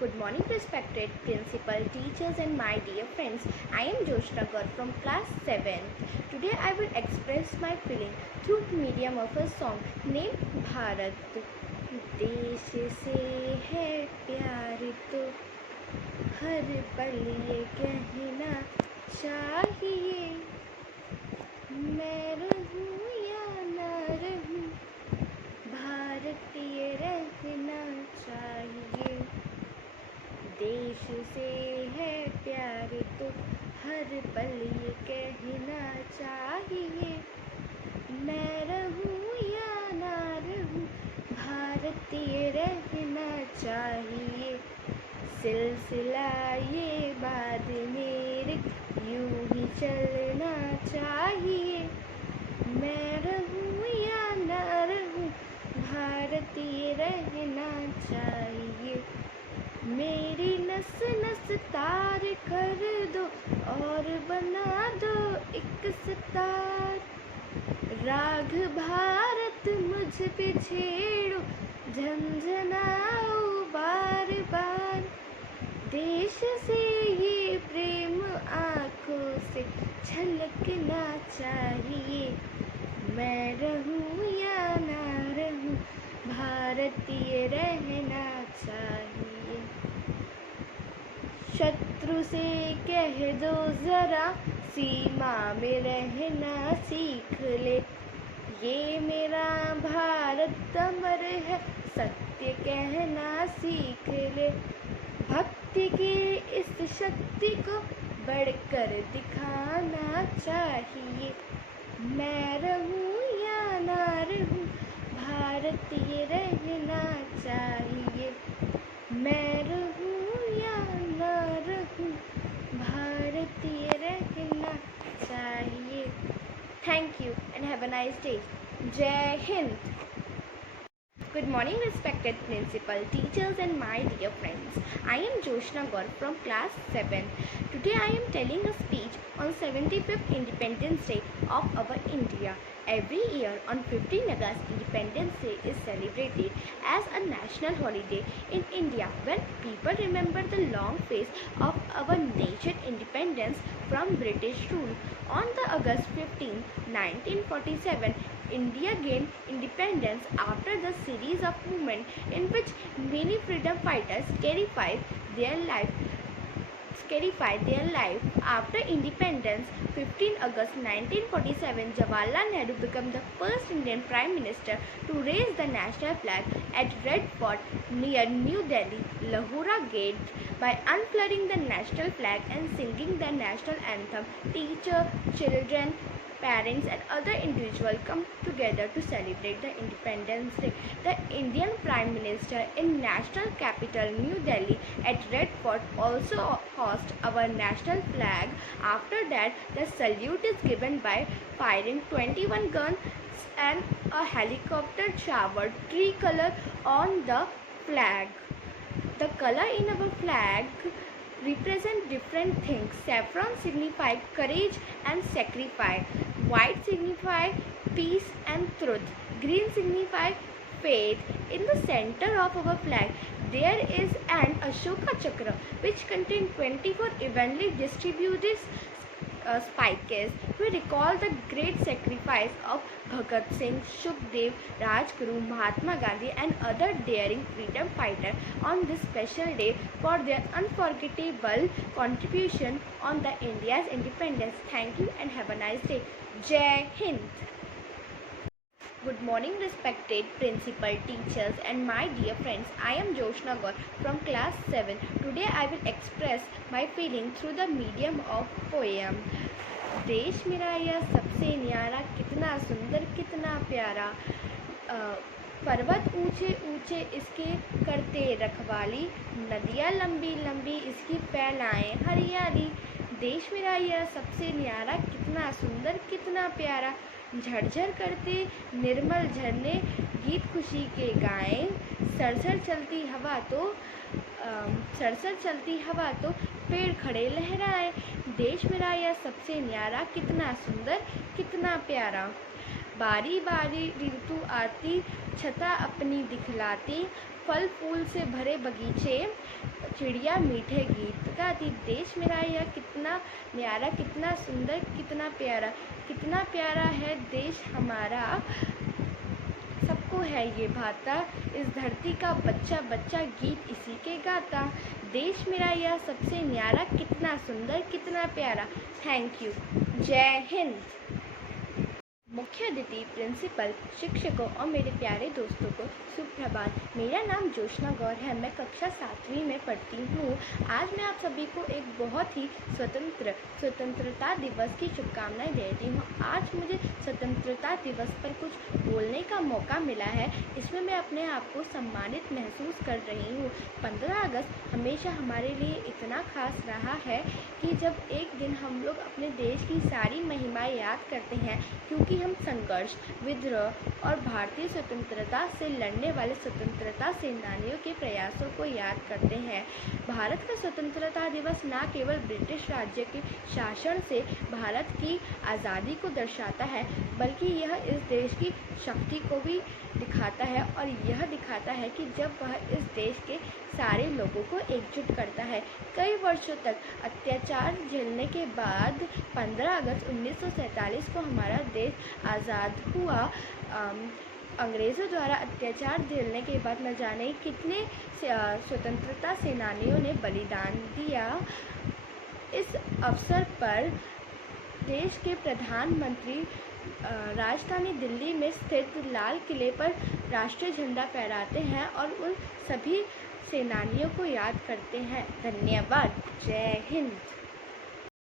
Good morning, respected principal, teachers, and my dear friends. I am Joshna Gaur from class 7. Today I will express my feeling through medium of a song named Bharat. देश से है प्यार तो हर पल ये कहना चाहिए, मैं रहूं या ना रहूं, भारतीय रहना चाहिए। देश से है प्यार तो हर पल ये कहना चाहिए, मैं रहूं या ना रहूं, भारतीय रहना चाहिए। सिलसिला ये बाद मेरे यूं ही चलना चाहिए, मैं रहूं या ना रहूं, भारतीय रहना चाहिए। मेरी नस नस तार कर दो और बना दो एक सितार, राग भारत मुझ पे छेड़ो, झंझनाओ बार बार। देश से ये प्रेम आँखों से छलकना चाहिए, मैं रहूं या ना रहूं, भारतीय रहना चाहिए। शत्रु से कह दो जरा, सीमा में रहना सीख ले, ये मेरा भारत अमर है, सत्य कहना सीख ले। भक्ति की इस शक्ति को बढ़कर दिखाना चाहिए, मैं रहूं या ना रहूं, भारतीय रहना चाहिए, मैं रहूं या ना रहूं, भारतीय रहना चाहिए। Thank you and have a nice day. Jai Hind. Good morning, respected principal, teachers, and my dear friends. I am Joshna Gaur from class 7. Today I am telling a speech on 75th Independence Day of our India. Every year on 15 August, Independence Day is celebrated as a national holiday in India when people remember the long phase of our nation independence from British rule. On the August 15, 1947, India gained independence after the series of movements in which many freedom fighters sacrificed their life. After independence, 15 August 1947, Jawaharlal Nehru became the first Indian Prime Minister to raise the national flag at Red Fort near New Delhi, Lahore Gate, by unfurling the national flag and singing the national anthem. Teachers, children, parents and other individuals come together to celebrate the Independence Day. The Indian Prime Minister in national capital New Delhi at Red Fort also hoists our national flag. After that, the salute is given by firing 21 guns and a helicopter showered tricolor on the flag. The color in our flag represent different things. Saffron signifies courage and sacrifice. White signifies peace and truth. Green signifies faith. In the center of our flag, there is an Ashoka Chakra which contains 24 evenly distributed spikes. We recall the great sacrifice of Bhagat Singh, Sukhdev, Rajguru, Mahatma Gandhi and other daring freedom fighters on this special day for their unforgettable contribution on the India's independence. Thank you and have a nice day. Jai Hind. Good morning, respected principal, teachers, and my dear friends. I am Joshna Gaur from class 7. Today I will express my feeling through the medium of poem. देश मेरा यह सबसे न्यारा, कितना सुंदर कितना प्यारा, पर्वत ऊंचे ऊंचे इसके करते रखवाली, नदियाँ लंबी लंबी इसकी फैलाएं हरियाली। देश मेरा यह सबसे न्यारा, कितना सुंदर कितना प्यारा, झरझर करते निर्मल झरने गीत खुशी के गाएं। सरसर चलती हवा तो पेड़ खड़े लहराएं। देश मेरा यह सबसे न्यारा, कितना सुंदर कितना प्यारा। बारी बारी ऋतु आती, छता अपनी दिखलाती, फल फूल से भरे बगीचे, चिड़िया मीठे गीत गाती। देश मेरा यह कितना न्यारा, कितना सुंदर, कितना प्यारा है देश हमारा, सबको है ये भाता। इस धरती का बच्चा बच्चा गीत इसी के गाता। देश मेरा यह सबसे न्यारा, कितना सुंदर, कितना प्यारा। Thank you. जय हिंद। मुख्य अतिथि, प्रिंसिपल, शिक्षकों और मेरे प्यारे दोस्तों को सुप्रभात। मेरा नाम जोशना गौर है। मैं कक्षा 7वीं में पढ़ती हूँ। आज मैं आप सभी को एक बहुत ही स्वतंत्रता दिवस की शुभकामनाएं देती हूँ। आज मुझे स्वतंत्रता दिवस पर कुछ बोलने का मौका मिला है। इसमें मैं अपने आप को सम्मानित महसूस कर रही हूँ। 15 अगस्त हमेशा हमारे लिए इतना खास रहा है कि जब एक दिन हम लोग अपने देश की सारी महिमाएं याद करते हैं, क्योंकि हम संघर्ष, विद्रोह और भारतीय स्वतंत्रता से लड़ने वाले स्वतंत्रता सेनानियों के प्रयासों को याद करते हैं। भारत का स्वतंत्रता दिवस न केवल ब्रिटिश राज्य के शासन से भारत की आज़ादी को दर्शाता है, बल्कि यह इस देश की शक्ति को भी दिखाता है और यह दिखाता है कि जब वह इस देश के सारे लोगों को एकजुट करता है। कई वर्षों तक अत्याचार झेलने के बाद 15 अगस्त 1947 को हमारा देश आज़ाद हुआ। अंग्रेज़ों द्वारा अत्याचार झेलने के बाद न जाने कितने स्वतंत्रता सेनानियों ने बलिदान दिया। इस अवसर पर देश के प्रधानमंत्री राजधानी दिल्ली में स्थित लाल किले पर राष्ट्रीय झंडा फहराते हैं और उन सभी सेनानियों को याद करते हैं। धन्यवाद। जय हिंद।